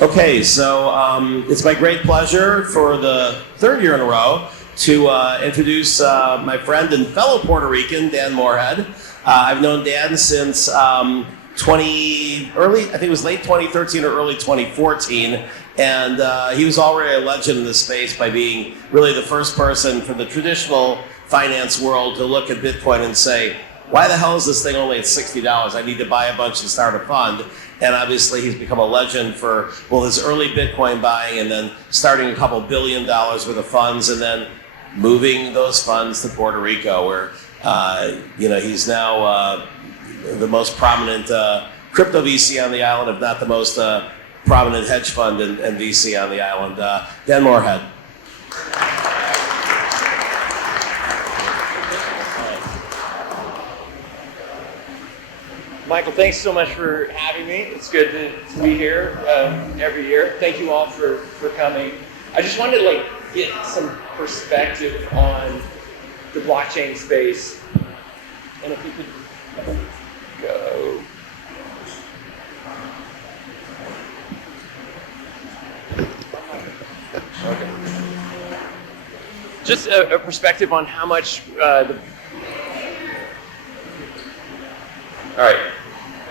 Okay, so it's my great pleasure for the third year in a row to introduce my friend and fellow Puerto Rican, Dan Morehead. I've known Dan since I think it was late 2013 or early 2014, and he was already a legend in this space by being really the first person from the traditional finance world to look at Bitcoin and say, why the hell is this thing only at $60? I need to buy a bunch and start a fund. And obviously he's become a legend for, well, his early Bitcoin buying and then starting a couple $1 billion worth of funds and then moving those funds to Puerto Rico, where he's now the most prominent crypto VC on the island, if not the most prominent hedge fund and VC on the island. Dan Morehead. Michael, thanks so much for having me. It's good to be here every year. Thank you all for coming. I just wanted to get some perspective on the blockchain space. And if you could go. Okay. Just a perspective on how much all right.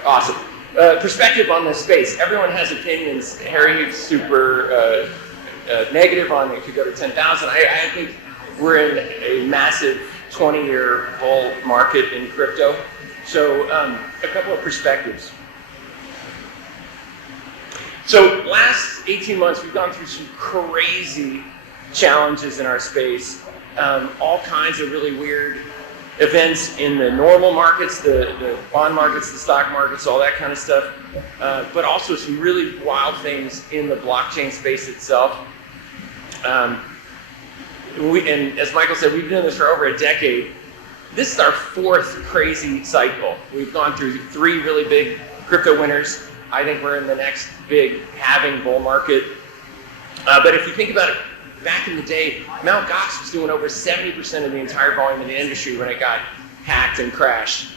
Awesome. Perspective on this space. Everyone has opinions. Harry's super negative on it. Could go to 10,000. I think we're in a massive 20-year bull market in crypto. So a couple of perspectives. So last 18 months, we've gone through some crazy challenges in our space. All kinds of really weird events in the normal markets, the bond markets, the stock markets, all that kind of stuff, but also some really wild things in the blockchain space itself. And as Michael said, we've been doing this for over a decade. This is our fourth crazy cycle. We've gone through 3 really big crypto winners. I think we're in the next big halving bull market. But if you think about it, back in the day, Mt. Gox was doing over 70% of the entire volume in the industry when it got hacked and crashed.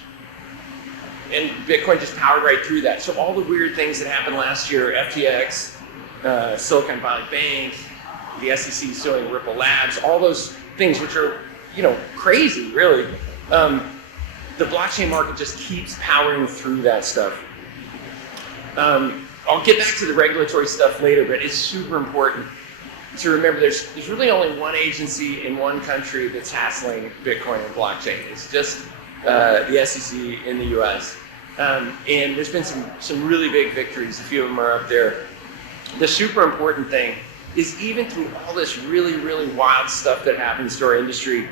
And Bitcoin just powered right through that. So all the weird things that happened last year, FTX, Silicon Valley Bank, the SEC suing Ripple Labs, all those things which are, crazy, really. The blockchain market just keeps powering through that stuff. I'll get back to the regulatory stuff later, but it's super important to remember there's really only one agency in one country that's hassling Bitcoin and blockchain. It's just the SEC in the US. And there's been some really big victories. A few of them are up there. The super important thing is even through all this really, really wild stuff that happens to our industry,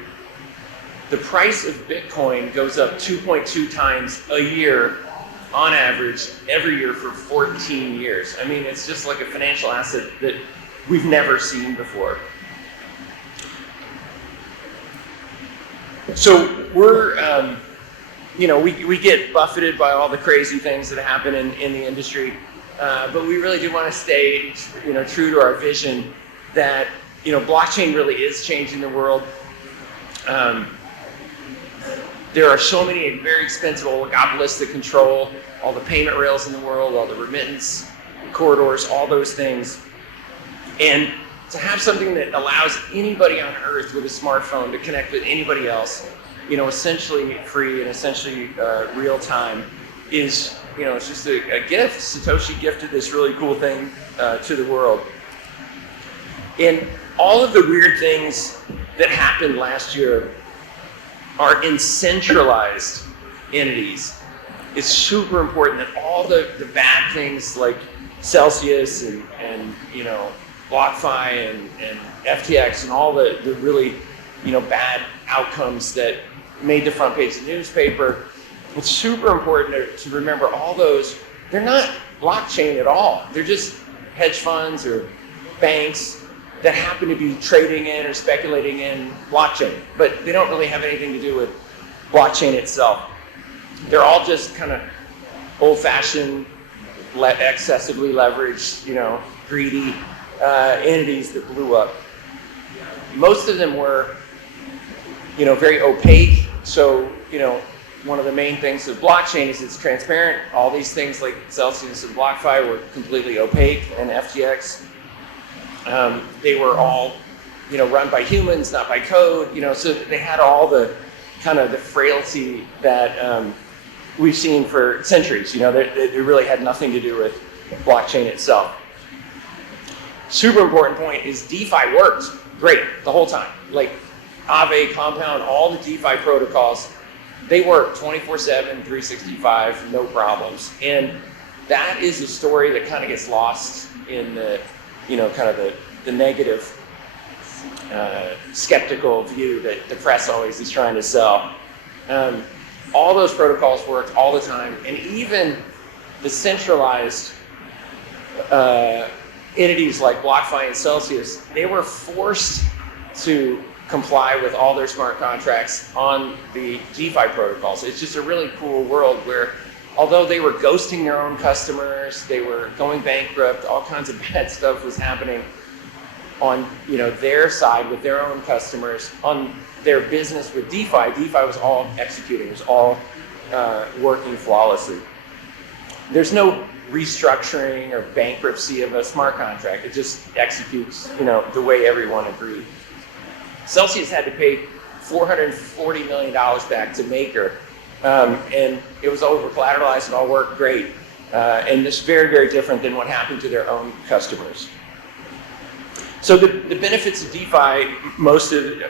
the price of Bitcoin goes up 2.2 times a year on average every year for 14 years. I mean, it's just like a financial asset that we've never seen before. So we're, we get buffeted by all the crazy things that happen in the industry, but we really do want to stay, true to our vision that, blockchain really is changing the world. There are so many very expensive oligopolists that control all the payment rails in the world, all the remittance corridors, all those things. And to have something that allows anybody on earth with a smartphone to connect with anybody else, essentially free and essentially real time is, it's just a gift. Satoshi gifted this really cool thing to the world. And all of the weird things that happened last year are in centralized entities. It's super important that all the bad things like Celsius and BlockFi and FTX and all the really, bad outcomes that made the front page of the newspaper. It's super important to remember all those, they're not blockchain at all. They're just hedge funds or banks that happen to be trading in or speculating in blockchain, but they don't really have anything to do with blockchain itself. They're all just kind of old-fashioned, excessively leveraged, greedy entities that blew up. Most of them were, very opaque. So, one of the main things of blockchain is it's transparent. All these things like Celsius and BlockFi were completely opaque, and FTX, they were all, run by humans, not by code. So they had all the kind of the frailty that we've seen for centuries. It really had nothing to do with blockchain itself. Super important point is DeFi worked great the whole time. Like Aave, Compound, all the DeFi protocols, they work 24/7, 365, no problems. And that is a story that kind of gets lost in the, kind of the negative, skeptical view that the press always is trying to sell. All those protocols worked all the time, and even the centralized entities like BlockFi and Celsius, they were forced to comply with all their smart contracts on the DeFi protocols. It's just a really cool world where, although they were ghosting their own customers, they were going bankrupt, all kinds of bad stuff was happening on their side with their own customers. On their business with DeFi, DeFi was all executing, it was all working flawlessly. There's no restructuring or bankruptcy of a smart contract. It just executes, the way everyone agreed. Celsius had to pay $440 million back to Maker, and it was over collateralized and all worked great. And it's very, very different than what happened to their own customers. So the benefits of DeFi, most of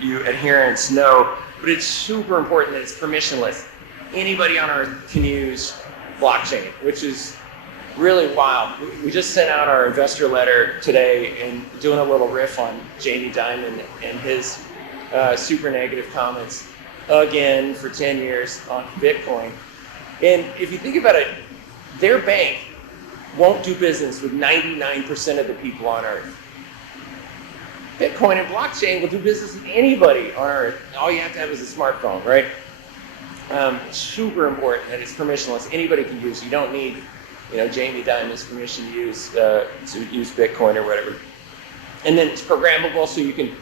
you adherents know, but it's super important that it's permissionless. Anybody on Earth can use blockchain, which is really wild. We just sent out our investor letter today and doing a little riff on Jamie Dimon and his super negative comments again for 10 years on Bitcoin. And if you think about it, their bank won't do business with 99% of the people on Earth. Bitcoin and blockchain will do business with anybody on Earth. All you have to have is a smartphone, right? Super important that it's permissionless. Anybody can use. You don't need, Jamie Dimon's permission to use Bitcoin or whatever. And then it's programmable, so you can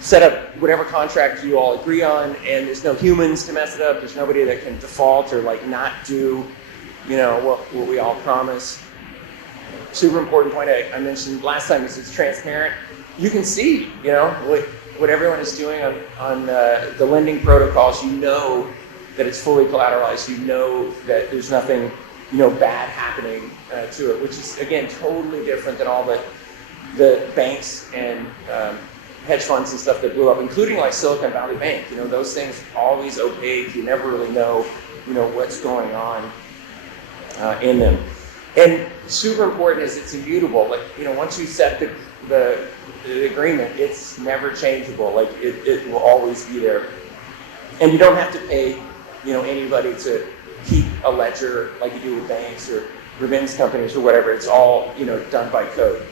set up whatever contract you all agree on, and there's no humans to mess it up. There's nobody that can default or not do, what we all promise. Super important point I mentioned last time is it's transparent. You can see, what everyone is doing on the lending protocols. That it's fully collateralized. That there's nothing, bad happening to it, which is again totally different than all the banks and hedge funds and stuff that blew up, including like Silicon Valley Bank. Those things always opaque. You never really know, what's going on in them. And super important is it's immutable. Like, once you set the agreement, it's never changeable. Like it will always be there. And you don't have to pay, anybody to keep a ledger like you do with banks or remittance companies or whatever. It's all, done by code.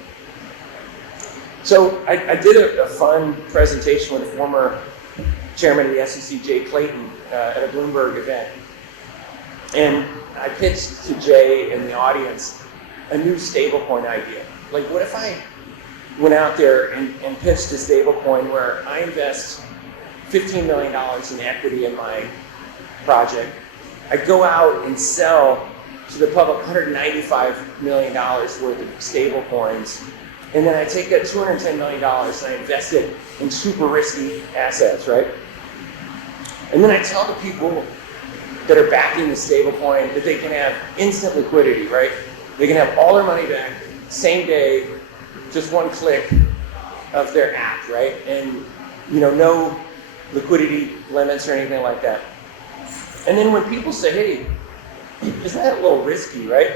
So I did a fun presentation with a former chairman of the SEC, Jay Clayton, at a Bloomberg event. And I pitched to Jay and the audience a new stablecoin idea. Like, what if I went out there and pitched a stablecoin where I invest $15 million in equity in my project. I go out and sell to the public $195 million worth of stablecoins, and then I take that $210 million and I invest it in super risky assets, right? And then I tell the people that are backing the stablecoin that they can have instant liquidity, right? They can have all their money back same day, just one click of their app, right? And no liquidity limits or anything like that. And then when people say, hey, isn't that a little risky, right?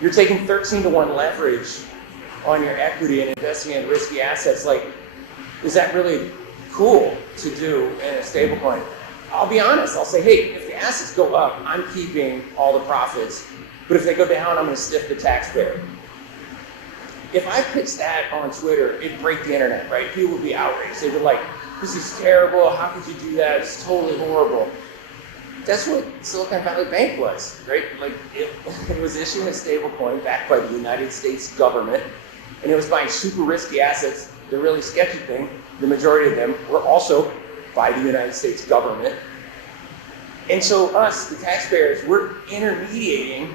You're taking 13-to-1 leverage on your equity and investing in risky assets. Like, is that really cool to do in a stablecoin? I'll be honest, I'll say, hey, if the assets go up, I'm keeping all the profits. But if they go down, I'm gonna stiff the taxpayer. If I pitched that on Twitter, it'd break the internet, right? People would be outraged. They'd be like, this is terrible, how could you do that? It's totally horrible. That's what Silicon Valley Bank was, right? Like, it was issuing a stable coin backed by the United States government, and it was buying super risky assets. The really sketchy thing, the majority of them were also by the United States government, And so us, the taxpayers, we're intermediating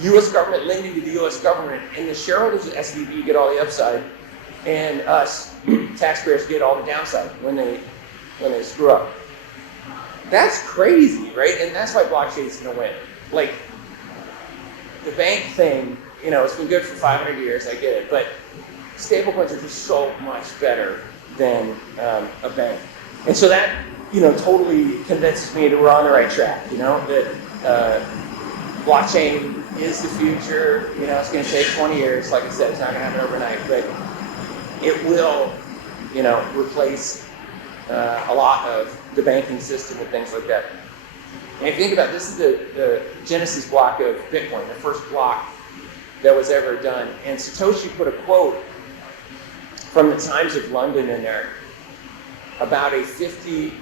the U.S. government lending to the U.S. government, and the shareholders of SVB get all the upside, and us, taxpayers, get all the downside when they screw up. That's crazy, right? And that's why blockchain is going to win. Like, the bank thing, it's been good for 500 years, I get it, but stablecoins are just so much better than a bank. And so that, totally convinces me that we're on the right track, that blockchain is the future. It's going to take 20 years. Like I said, it's not going to happen overnight, but it will, replace a lot of the banking system and things like that. And if you think about it, this is the genesis block of Bitcoin, the first block that was ever done. And Satoshi put a quote from the Times of London in there about a 50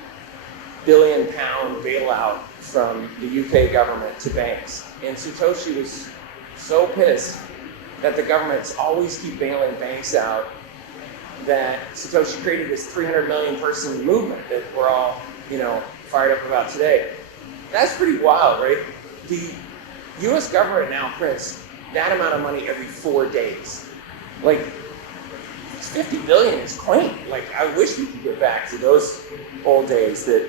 billion pound bailout from the UK government to banks. And Satoshi was so pissed that the governments always keep bailing banks out that Satoshi created this 300 million person movement that we're all, fired up about today. That's pretty wild, right? The US government now prints that amount of money every 4 days. Like, 50 billion is quaint. Like, I wish we could get back to those old days that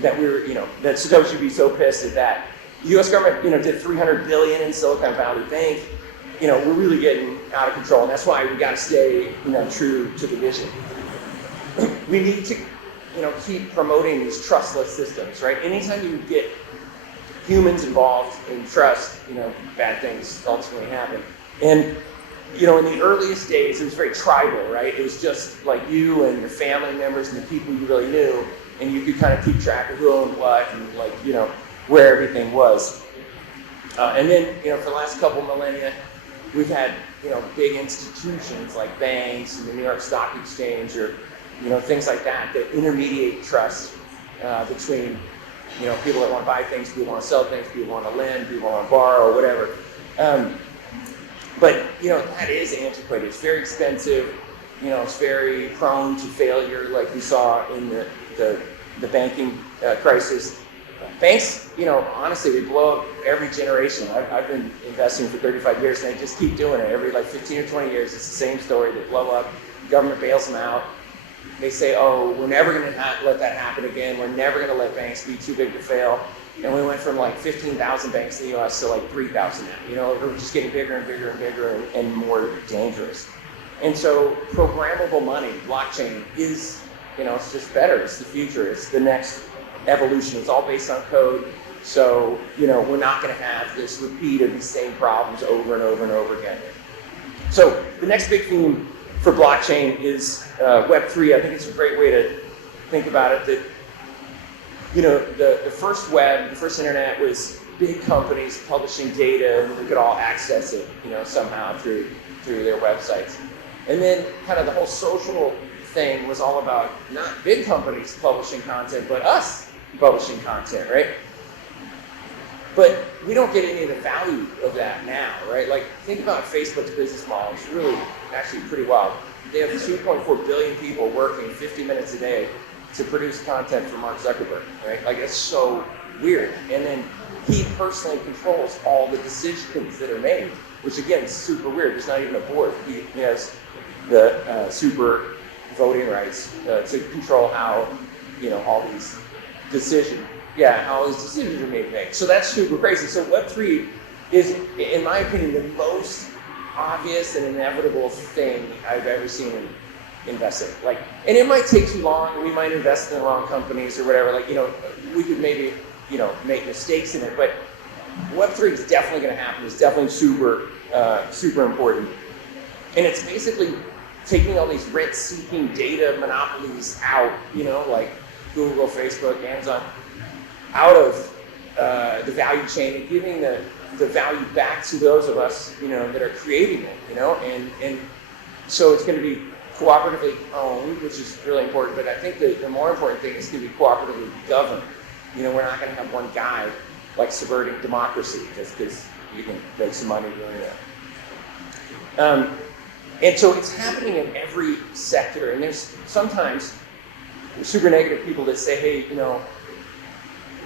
that we were, that Satoshi would be so pissed at that. The U.S. government, did 300 billion in Silicon Valley Bank. We're really getting out of control, and that's why we got to stay, true to the vision. We need to, keep promoting these trustless systems, right? Anytime you get humans involved in trust, bad things ultimately happen. And in the earliest days, it was very tribal, right? It was just like you and your family members and the people you really knew, and you could kind of keep track of who owned what and where everything was. And then, for the last couple millennia, we've had, big institutions like banks and the New York Stock Exchange or, things like that intermediate trust between, people that want to buy things, people want to sell things, people want to lend, people want to borrow, whatever. But, that is antiquated. It's very expensive. It's very prone to failure, like we saw in the banking crisis. Banks, honestly, they blow up every generation. I've been investing for 35 years, and they just keep doing it. Every 15 or 20 years, it's the same story. They blow up. The government bails them out. They say, oh, we're never going to let that happen again. We're never going to let banks be too big to fail. And we went from 15,000 banks in the U.S. to 3,000 now. We're just getting bigger and bigger and bigger and more dangerous. And so programmable money, blockchain, is, it's just better. It's the future. It's the next evolution. It's all based on code. So, we're not going to have this repeat of these same problems over and over and over again. So the next big theme for blockchain is Web3. I think it's a great way to think about it, that the first web, the first internet was big companies publishing data, and we could all access it, somehow through their websites. And then kind of the whole social thing was all about not big companies publishing content, but us publishing content, right? But we don't get any of the value of that now, right? Like, think about Facebook's business model. It's really actually pretty wild. They have 2.4 billion people working 50 minutes a day to produce content for Mark Zuckerberg, right? Like, it's so weird. And then he personally controls all the decisions that are made, which again is super weird. There's not even a board. He has the super voting rights to control how, all these decisions, how all these decisions are made. So that's super crazy. So Web3 is, in my opinion, the most obvious and inevitable thing I've ever seen in investing. And it might take too long. We might invest in the wrong companies or whatever. We could maybe, make mistakes in it. But Web3 is definitely going to happen. It's definitely super, super important. And it's basically taking all these rent-seeking data monopolies out, like Google, Facebook, Amazon, out of the value chain and giving the value back to those of us, that are creating it, and so it's going to be cooperatively owned, which is really important, but I think the more important thing is going to be cooperatively governed. We're not going to have one guy subverting democracy just because you can make some money doing that. And so it's happening in every sector, and there's sometimes super negative people that say, hey,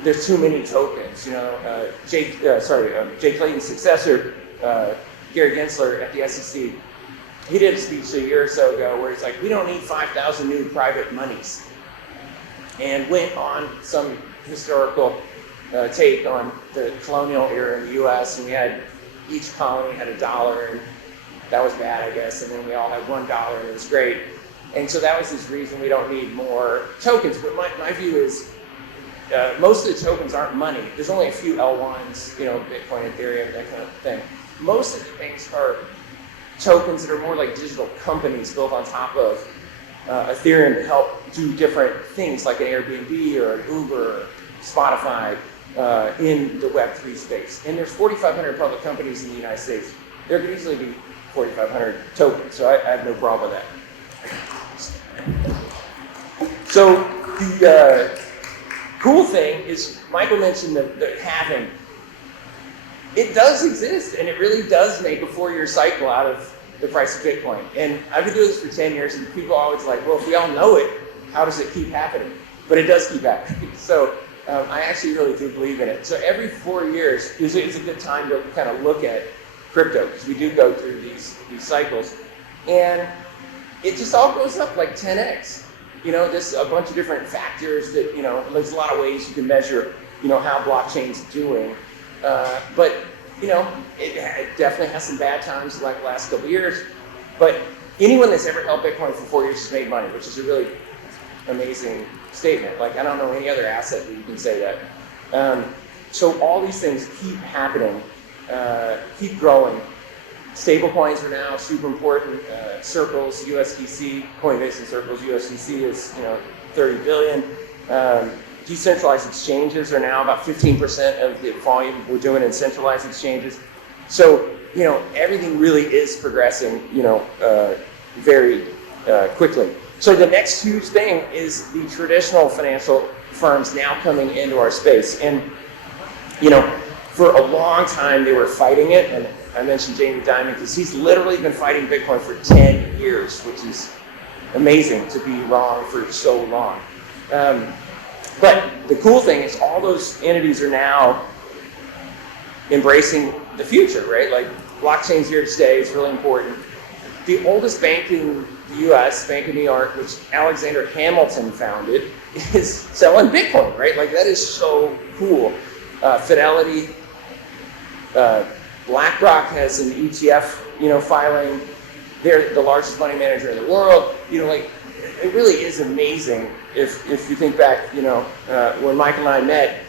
there's too many tokens. Jay Clayton's successor, Gary Gensler at the SEC, he did a speech a year or so ago where he's like, we don't need 5,000 new private monies, and went on some historical take on the colonial era in the U.S. and we had each colony had $1, and that was bad, I guess, and then we all had $1, and it was great. And so that was his reason we don't need more tokens. But my view is most of the tokens aren't money. There's only a few L1s, Bitcoin, Ethereum, that kind of thing. Most of the things are tokens that are more like digital companies built on top of Ethereum to help do different things like an Airbnb or an Uber or Spotify in the Web3 space. And there's 4,500 public companies in the United States. There could easily be 4,500 tokens, so I have no problem with that. So the cool thing is, Michael mentioned the halving. It does exist, and it really does make a 4-year cycle out of the price of Bitcoin. And I've been doing this for 10 years, and people are always like, well, if we all know it, how does it keep happening? But it does keep happening. So I actually really do believe in it. So every 4 years is a good time to kind of look at crypto, because we do go through these cycles. And it just all goes up like 10x. There's a bunch of different factors that, there's a lot of ways you can measure, how blockchain's doing. But it definitely has some bad times like the last couple of years. But anyone that's ever held Bitcoin for 4 years has made money, which is a really amazing statement. Like, I don't know any other asset that you can say that. So all these things keep happening, keep growing. Stablecoins are now super important. Circles, USDC, Coinbase and Circles, USDC is 30 billion. Decentralized exchanges are now about 15% of the volume we're doing in centralized exchanges. So everything really is progressing very quickly. So the next huge thing is the traditional financial firms now coming into our space. And for a long time they were fighting it, and I mentioned Jamie Dimon because he's literally been fighting Bitcoin for 10 years, which is amazing to be wrong for so long. But the cool thing is all those entities are now embracing the future, right? Like, blockchain's here to stay, it's really important. The oldest bank in the US, Bank of New York, which Alexander Hamilton founded, is selling Bitcoin, right? Like, that is so cool. Fidelity, BlackRock has an ETF, filing. They're the largest money manager in the world. It really is amazing if you think back, when Mike and I met,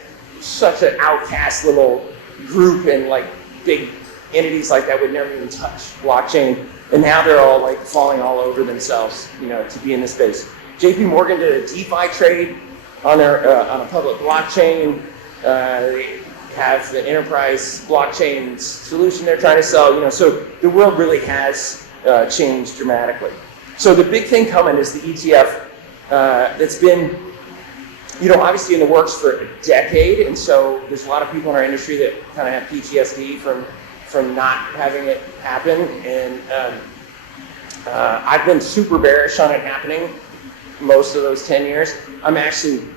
such an outcast little group, and like big entities like that would never even touch blockchain. And now they're all like falling all over themselves, to be in this space. JP Morgan did a DeFi trade on a public blockchain. They have an enterprise blockchain solution they're trying to sell. So the world really has changed dramatically. So the big thing coming is the ETF that's been, obviously in the works for a decade. And so there's a lot of people in our industry that kind of have PTSD from not having it happen. And I've been super bearish on it happening most of those 10 years. I'm actually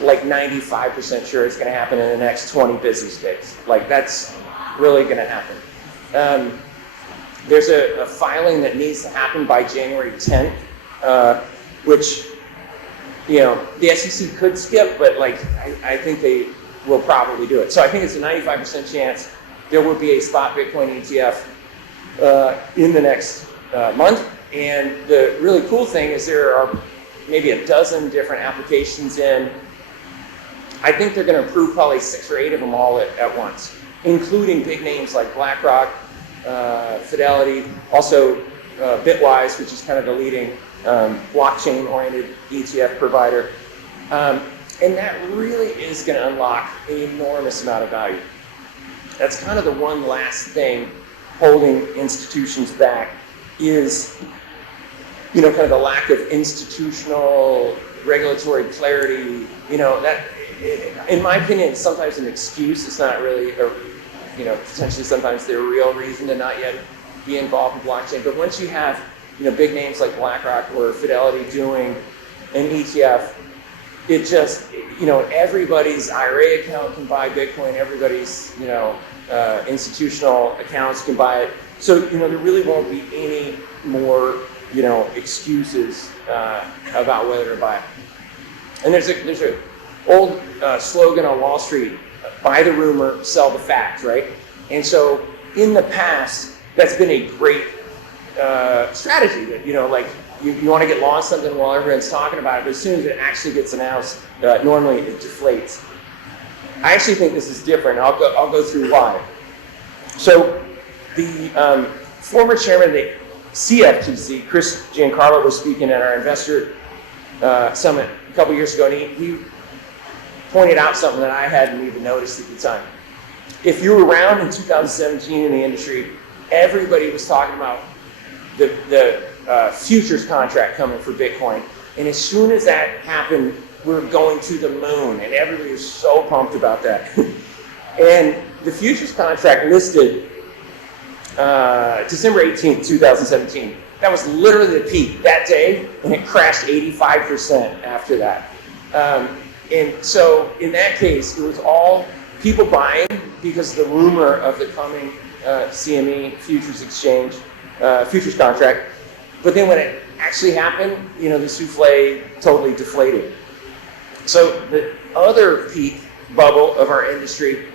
like 95% sure it's going to happen in the next 20 business days. Like, that's really going to happen. There's a filing that needs to happen by January 10th, which, the SEC could skip, but I think they will probably do it. So I think it's a 95% chance there will be a spot Bitcoin ETF in the next month. And the really cool thing is there are maybe a dozen different applications in. I think they're going to approve probably 6 or 8 of them all at once, including big names like BlackRock, Fidelity, also Bitwise, which is kind of the leading blockchain-oriented ETF provider. And that really is going to unlock an enormous amount of value. That's kind of the one last thing holding institutions back is, kind of the lack of institutional regulatory clarity. That, in my opinion, is sometimes an excuse. It's not really potentially sometimes the real reason to not yet be involved in blockchain. But once you have, big names like BlackRock or Fidelity doing an ETF, it just, everybody's IRA account can buy Bitcoin, everybody's, institutional accounts can buy it. So, there really won't be any more, excuses about whether to buy it. And there's a old slogan on Wall Street: buy the rumor, sell the fact, right? And so in the past, that's been a great strategy. That you want to get long something while everyone's talking about it, but as soon as it actually gets announced, normally it deflates. I actually think this is different. I'll go through why. So the former chairman of the CFTC, Chris Giancarlo, was speaking at our investor summit a couple years ago, and he pointed out something that I hadn't even noticed at the time. If you were around in 2017 in the industry, everybody was talking about the futures contract coming for Bitcoin. And as soon as that happened, we were going to the moon, and everybody was so pumped about that. And the futures contract listed December 18th, 2017. That was literally the peak that day, and it crashed 85% after that. And so in that case, it was all people buying because of the rumor of the coming CME futures exchange, futures contract. But then when it actually happened, the souffle totally deflated. So the other peak bubble of our industry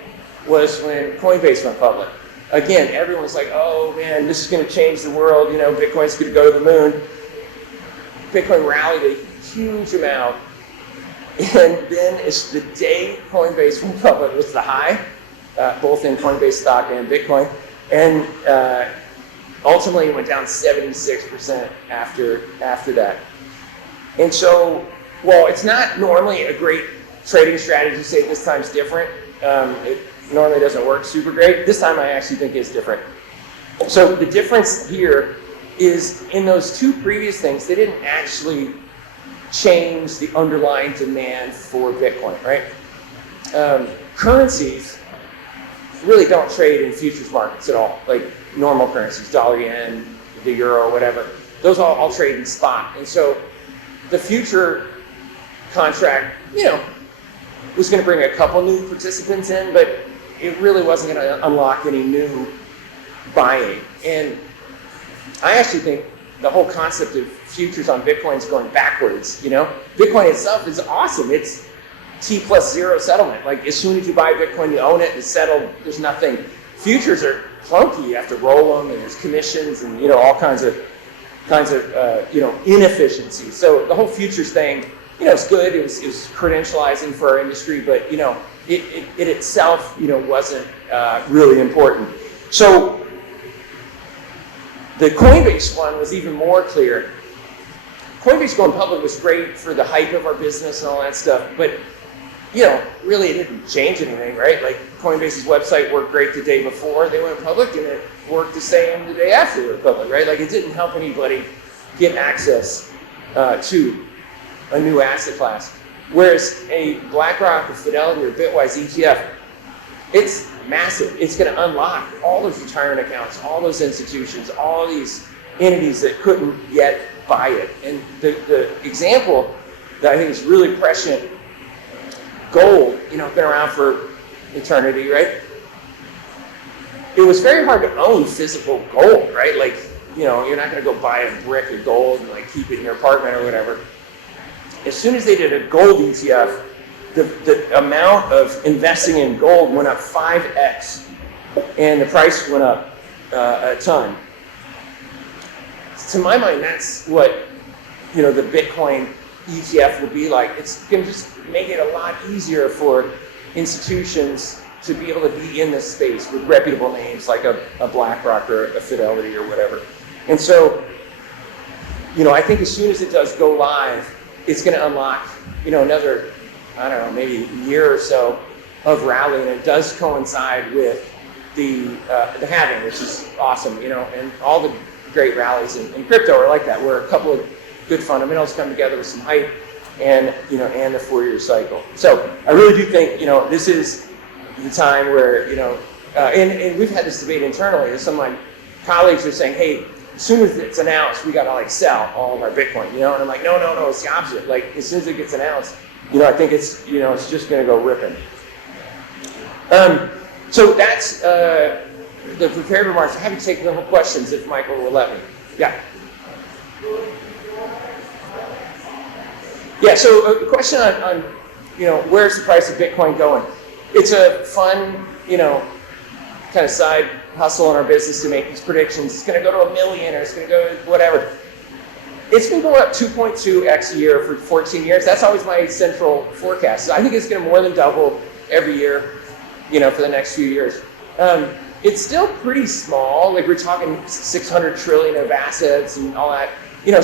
was when Coinbase went public. Again, everyone's like, oh man, this is going to change the world. Bitcoin's going to go to the moon. Bitcoin rallied a huge amount. And then it's the day Coinbase went public was the high, both in Coinbase stock and Bitcoin. And ultimately it went down 76% after that. And so, well, it's not normally a great trading strategy to say this time's different. It normally doesn't work super great. This time I actually think it's different. So the difference here is in those two previous things, they didn't actually change the underlying demand for Bitcoin, right? Currencies really don't trade in futures markets at all, like normal currencies, dollar, yen, the euro, whatever. Those all trade in spot. And so the future contract, was going to bring a couple new participants in, but it really wasn't going to unlock any new buying. And I actually think the whole concept of futures on Bitcoin is going backwards. Bitcoin itself is awesome. It's T+0 settlement. Like as soon as you buy Bitcoin, you own it, it's settled. There's nothing. Futures are clunky. You have to roll them, and there's commissions, and all kinds of inefficiencies. So the whole futures thing, it's good. It was credentializing for our industry, but it itself, wasn't really important. So the Coinbase one was even more clear. Coinbase going public was great for the hype of our business and all that stuff, but really it didn't change anything, right? Like Coinbase's website worked great the day before they went public, and it worked the same the day after they went public, right? Like it didn't help anybody get access to a new asset class. Whereas a BlackRock or Fidelity or Bitwise ETF, it's massive. It's going to unlock all those retirement accounts, all those institutions, all these entities that couldn't yet buy it. And the example that I think is really prescient, gold, been around for eternity, right? It was very hard to own physical gold, right? Like, you're not going to go buy a brick of gold and like keep it in your apartment or whatever. As soon as they did a gold ETF, the amount of investing in gold went up 5x, and the price went up a ton. To my mind, that's what the Bitcoin ETF would be like. It's going to just make it a lot easier for institutions to be able to be in this space with reputable names like a BlackRock or a Fidelity or whatever. And so, I think as soon as it does go live, it's going to unlock, another, I don't know, maybe a year or so of rally, and it does coincide with the halving, which is awesome, and all the great rallies in crypto are like that, where a couple of good fundamentals come together with some hype and the 4-year cycle. So I really do think, this is the time where, and we've had this debate internally. Some of my colleagues are saying, hey, as soon as it's announced, we gotta like sell all of our Bitcoin, you know? And I'm like, no, it's the opposite. Like as soon as it gets announced, I think it's, it's just gonna go ripping. So that's the prepared remarks. I'm happy to take the questions if Michael will let me. Yeah. Yeah, so a question on where's the price of Bitcoin going? It's a fun, kind of side hustle in our business to make these predictions. It's going to go to 1 million or it's going to go to whatever. It's been going up 2.2x a year for 14 years. That's always my central forecast. So I think it's going to more than double every year, for the next few years. It's still pretty small. Like we're talking 600 trillion of assets and all that.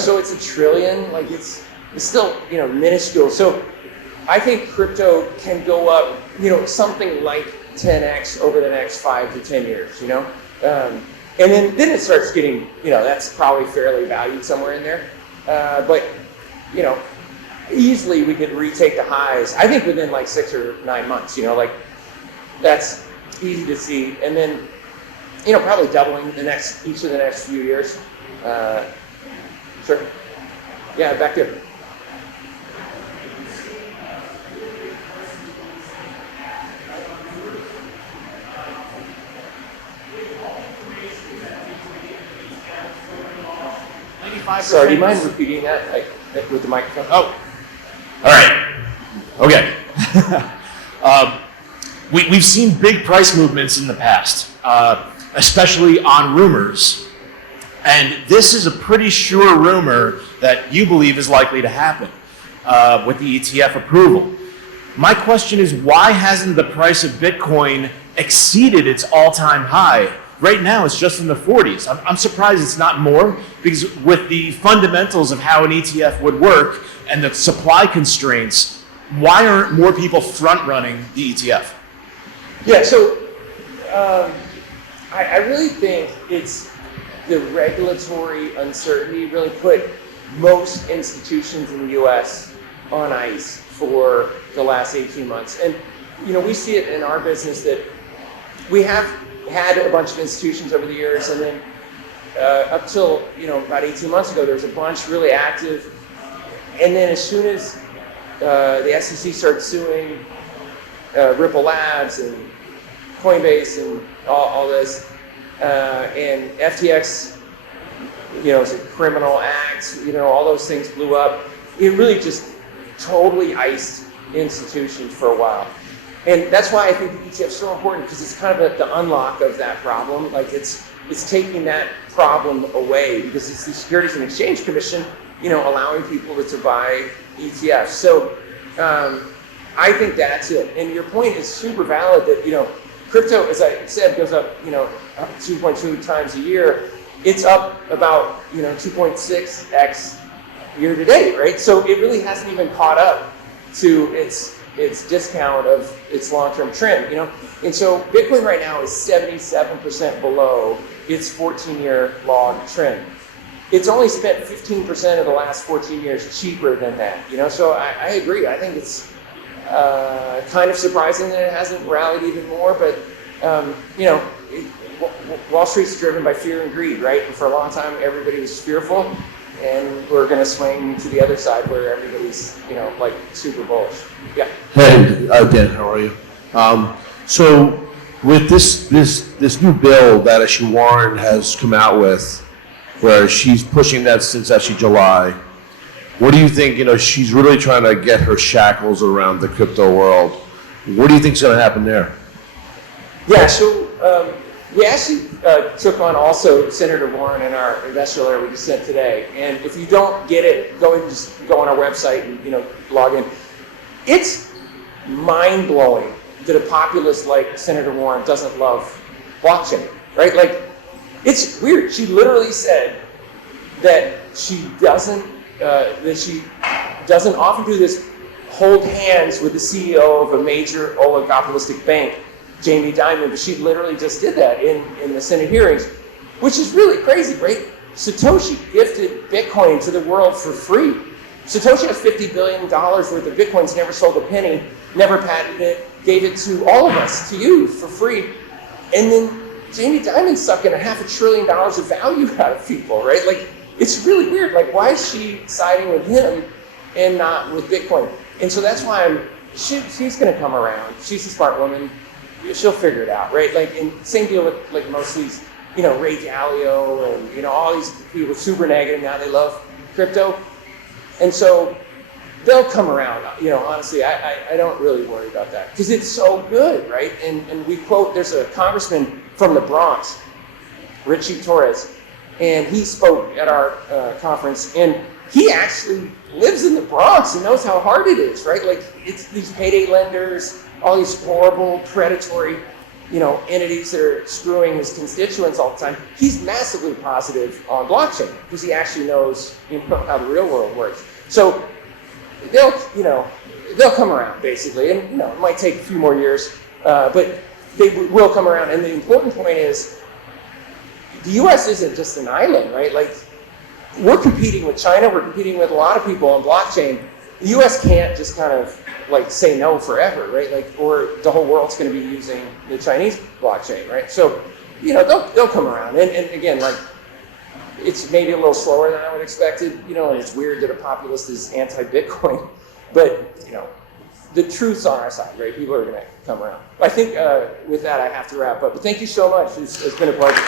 So it's a trillion. Like it's still, minuscule. So I think crypto can go up, something like 10x over the next 5 to 10 years, and then it starts getting, that's probably fairly valued somewhere in there. But, easily we could retake the highs, I think within like 6 or 9 months, like that's easy to see. And then, probably doubling each of the next few years. Sure. Yeah, back there. Sorry, do you mind repeating that with the microphone? Oh, all right. Okay. We've seen big price movements in the past, especially on rumors. And this is a pretty sure rumor that you believe is likely to happen with the ETF approval. My question is, why hasn't the price of Bitcoin exceeded its all-time high? Right now, it's just in the 40s. I'm surprised it's not more, because with the fundamentals of how an ETF would work and the supply constraints, why aren't more people front-running the ETF? Yeah, so I really think it's the regulatory uncertainty really put most institutions in the U.S. on ice for the last 18 months. And, we see it in our business that we have had a bunch of institutions over the years, and then up till about 18 months ago, there was a bunch really active, and then as soon as the SEC started suing Ripple Labs and Coinbase and all this, and FTX, it's a criminal act, all those things blew up. It really just totally iced institutions for a while. And that's why I think the ETF is so important, because it's kind of the unlock of that problem. Like it's taking that problem away, because it's the Securities and Exchange Commission, allowing people to buy ETFs. So I think that's it. And your point is super valid that, crypto, as I said, goes up, 2.2 times a year. It's up about, 2.6x year to date, right? So it really hasn't even caught up to its discount of its long-term trend, And so Bitcoin right now is 77% below its 14-year long trend. It's only spent 15% of the last 14 years cheaper than that, So I agree. I think it's kind of surprising that it hasn't rallied even more, but, Wall Street's driven by fear and greed, right? And for a long time, everybody was fearful, and we're going to swing to the other side where everybody's, like super bullish. Yeah. Hey, Dan, how are you? So with this new bill that actually Warren has come out with, where she's pushing that since actually July, what do you think? She's really trying to get her shackles around the crypto world. What do you think is going to happen there? Yeah, so we actually took on also Senator Warren in our investor letter we just sent today. And if you don't get it, go on our website and log in. It's mind-blowing that a populist like Senator Warren doesn't love blockchain, right? Like, it's weird. She literally said that she doesn't often do this hold hands with the CEO of a major oligopolistic bank, Jamie Dimon, but she literally just did that in the Senate hearings, which is really crazy, right? Satoshi gifted Bitcoin to the world for free. Satoshi has $50 billion worth of Bitcoins, never sold a penny, never patented it, gave it to all of us to use for free. And then Jamie Dimon's sucking $500 billion of value out of people, right? Like, it's really weird. Like, why is she siding with him and not with Bitcoin? And so that's why she's going to come around. She's a smart woman. She'll figure it out, right? Like, and same deal with like most of these, Ray Dalio and, all these people super negative now. They love crypto. And so they'll come around, honestly, I don't really worry about that because it's so good, right? And we quote, there's a congressman from the Bronx, Richie Torres, and he spoke at our conference, and he actually lives in the Bronx and knows how hard it is, right? Like, it's these payday lenders, all these horrible, predatory, entities that are screwing his constituents all the time. He's massively positive on blockchain because he actually knows how the real world works. So they'll come around basically, and it might take a few more years, but they will come around. And the important point is, the U.S. isn't just an island, right? Like, we're competing with China, we're competing with a lot of people on blockchain. The U.S. can't just kind of like say no forever, right? Like, or the whole world's going to be using the Chinese blockchain, right? So, they'll come around. And again, like, it's maybe a little slower than I would expect it, and it's weird that a populist is anti-Bitcoin, but, the truth's on our side, right? People are going to come around. I think with that, I have to wrap up. But thank you so much. It's been a pleasure.